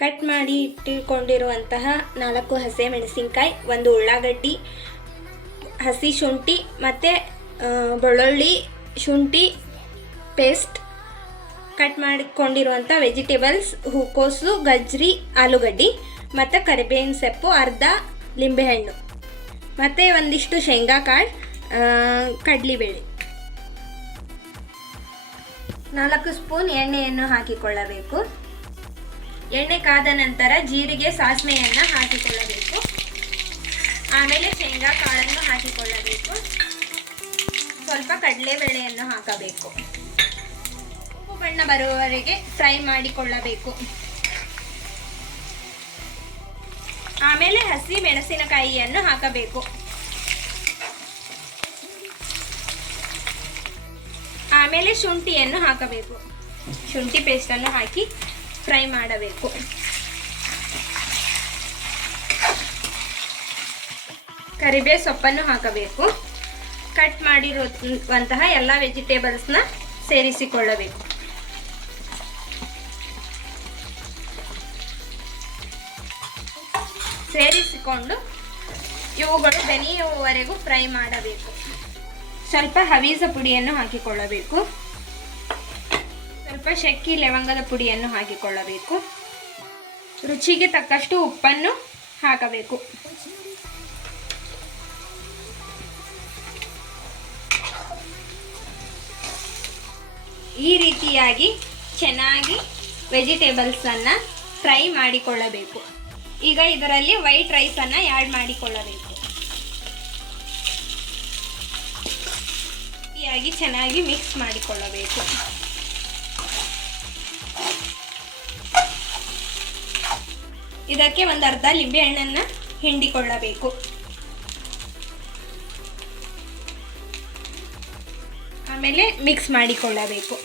Cut ಮಾಡಿ ಇಟ್ಟುಕೊಂಡಿರುವಂತಹ ನಾಲ್ಕು ಹಸಿ ಮೆಣಸಿನಕಾಯಿ, ಒಂದು ಉಳ್ಳಾಗಡ್ಡಿ, ಹಸಿ ಶುಂಠಿ ಮತ್ತು ಬೆಳ್ಳುಳ್ಳಿ ಶುಂಠಿ ಪೇಸ್ಟ್ ಕಟ್ ಮಾಡಿಕೊಂಡಿರುವಂಥ ವೆಜಿಟೇಬಲ್ಸ್, ಹೂಕೋಸು, ಗಜ್ರಿ, ಆಲೂಗಡ್ಡಿ ಮತ್ತು ಕರಿಬೇವಿನ ಸೊಪ್ಪು, ಅರ್ಧ ಲಿಂಬೆಹಣ್ಣು ಮತ್ತು ಒಂದಿಷ್ಟು ಶೇಂಗಾ ಕಾಳು ಕಡಲೆಬೇಳೆ. ನಾಲ್ಕು ಸ್ಪೂನ್ ಎಣ್ಣೆಯನ್ನು ಹಾಕಿಕೊಳ್ಳಬೇಕು. ಎಣ್ಣೆ ಕಾದ ನಂತರ ಜೀರಿಗೆ ಸಾಸಿವೆಯನ್ನು ಹಾಕಿಕೊಳ್ಳಬೇಕು. ಆಮೇಲೆ ಶೇಂಗಾ ಕಾಳನ್ನು ಹಾಕಿಕೊಳ್ಳಬೇಕು. ಸ್ವಲ್ಪ ಕಡಲೆಬೇಳೆಯನ್ನು ಹಾಕಬೇಕು. ಉಪ್ಪು ಬಣ್ಣ ಬರುವವರೆಗೆ ಫ್ರೈ ಮಾಡಿಕೊಳ್ಳಬೇಕು. ಆಮೇಲೆ ಹಸಿ ಮೆಣಸಿನಕಾಯಿಯನ್ನು ಹಾಕಬೇಕು. ಆಮೇಲೆ ಶುಂಠಿಯನ್ನು ಹಾಕಬೇಕು. ಶುಂಠಿ ಪೇಸ್ಟನ್ನು ಹಾಕಿ ಫ್ರೈ ಮಾಡಬೇಕು. ಕರಿಬೇ ಸೊಪ್ಪನ್ನು ಹಾಕಬೇಕು. ಕಟ್ ಮಾಡಿರುವಂತಹ ಎಲ್ಲ ವೆಜಿಟೇಬಲ್ಸ್ನ ಸೇರಿಸಿಕೊಳ್ಳಬೇಕು. ಸೇರಿಸಿಕೊಂಡು ಇವುಗಳು ಬೆನೆಯುವವರೆಗೂ ಫ್ರೈ ಮಾಡಬೇಕು. ಸ್ವಲ್ಪ ಹವೀಸ ಪುಡಿಯನ್ನು ಹಾಕಿಕೊಳ್ಳಬೇಕು. ಸ್ವಲ್ಪ ಶಕ್ಕಿ ಲವಂಗದ ಪುಡಿಯನ್ನು ಹಾಕಿಕೊಳ್ಳಬೇಕು. ರುಚಿಗೆ ತಕ್ಕಷ್ಟು ಉಪ್ಪನ್ನು ಹಾಕಬೇಕು. ಈ ರೀತಿಯಾಗಿ ಚೆನ್ನಾಗಿ ವೆಜಿಟೇಬಲ್ಸನ್ನು ಫ್ರೈ ಮಾಡಿಕೊಳ್ಳಬೇಕು. ಈಗ ಇದರಲ್ಲಿ ವೈಟ್ ರೈಸನ್ನು ಆ್ಯಡ್ ಮಾಡಿಕೊಳ್ಳಬೇಕು. ಚೆನ್ನಾಗಿ ಮಿಕ್ಸ್ ಮಾಡಿಕೊಳ್ಳಬೇಕು. ಇದಕ್ಕೆ ಒಂದು ಅರ್ಧ ಲಿಂಬೆಹಣ್ಣನ್ನು ಹಿಂಡಿಕೊಳ್ಳಬೇಕು. ಆಮೇಲೆ ಮಿಕ್ಸ್ ಮಾಡಿಕೊಳ್ಳಬೇಕು.